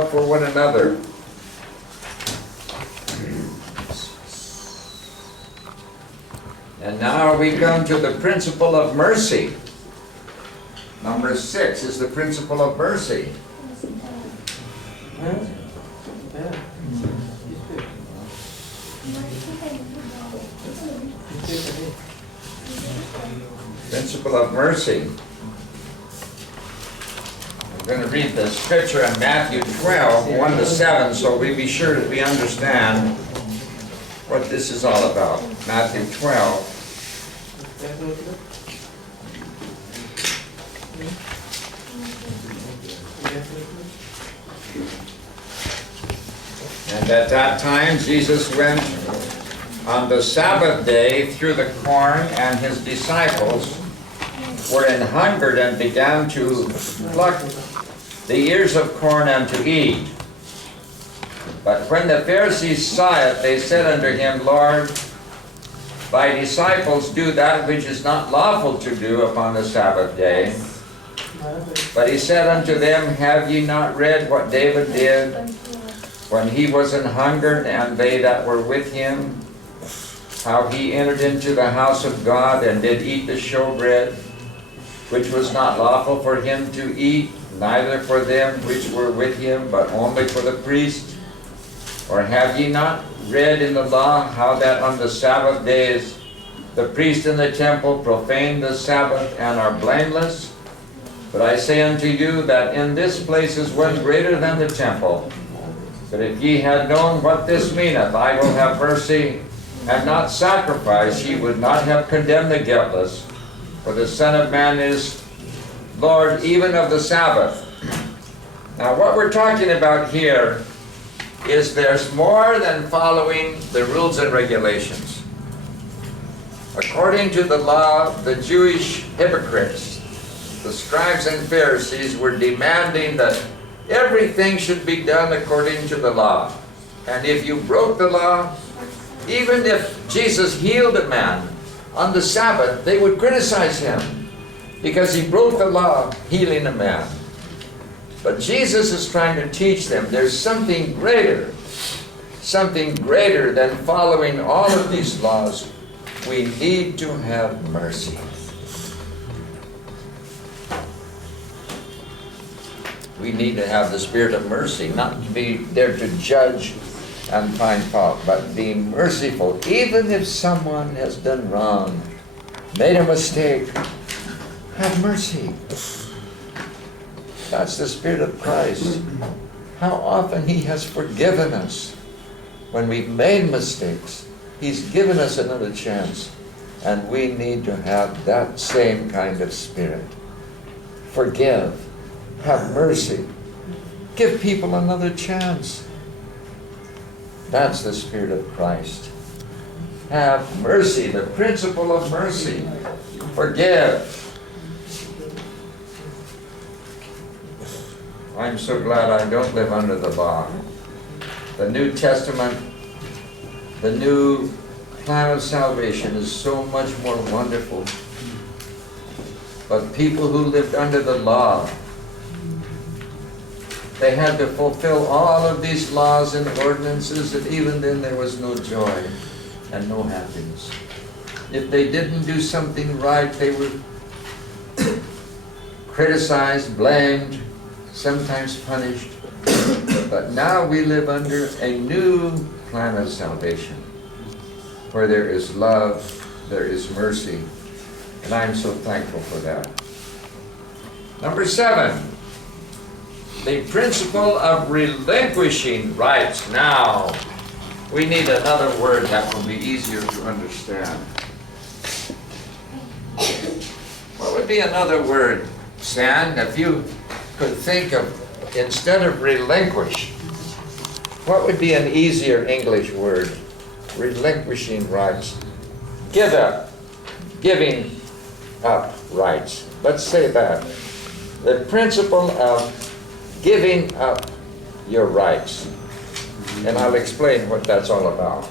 for one another. And now we come to the principle of mercy. Number 6 is the principle of mercy. Principle of mercy. I'm going to read the scripture in Matthew 12, 1 to 7, so we be sure that we understand what this is all about. Matthew 12. And at that time Jesus went on the Sabbath day through the corn, and his disciples were an hungered and began to pluck the ears of corn and to eat. But when the Pharisees saw it, they said unto him, Lord, thy disciples do that which is not lawful to do upon the Sabbath day. But he said unto them, Have ye not read what David did when he was an hungered, and they that were with him, how he entered into the house of God, and did eat the showbread, which was not lawful for him to eat, neither for them which were with him, but only for the priest? Or have ye not read in the law how that on the Sabbath days the priests in the temple profane the Sabbath and are blameless? But I say unto you that in this place is one greater than the temple. But if ye had known what this meaneth, I will have mercy and not sacrifice, ye would not have condemned the guiltless. For the Son of Man is Lord even of the Sabbath. Now what we're talking about here is there's more than following the rules and regulations. According to the law, the Jewish hypocrites, the scribes and Pharisees, were demanding that everything should be done according to the law. And if you broke the law, even if Jesus healed a man on the Sabbath, they would criticize him because he broke the law healing a man. But Jesus is trying to teach them there's something greater than following all of these laws. We need to have mercy. We need to have the spirit of mercy, not to be there to judge and find fault, but be merciful. Even if someone has done wrong, made a mistake, have mercy. That's the Spirit of Christ. How often He has forgiven us when we've made mistakes. He's given us another chance, and we need to have that same kind of spirit. Forgive. Have mercy. Give people another chance. That's the Spirit of Christ. Have mercy, the principle of mercy. Forgive. I'm so glad I don't live under the law. The New Testament, the new plan of salvation is so much more wonderful. But people who lived under the law, they had to fulfill all of these laws and ordinances, and even then there was no joy and no happiness. If they didn't do something right, they were criticized, blamed, sometimes punished. But now we live under a new plan of salvation, where there is love, there is mercy, and I'm so thankful for that. Number 7. The principle of relinquishing rights. Now, we need another word that will be easier to understand. What would be another word, Stan, if you could think of, instead of relinquish, what would be an easier English word? Relinquishing rights. Give up. Giving up rights. Let's say that. The principle of giving up your rights. And I'll explain what that's all about.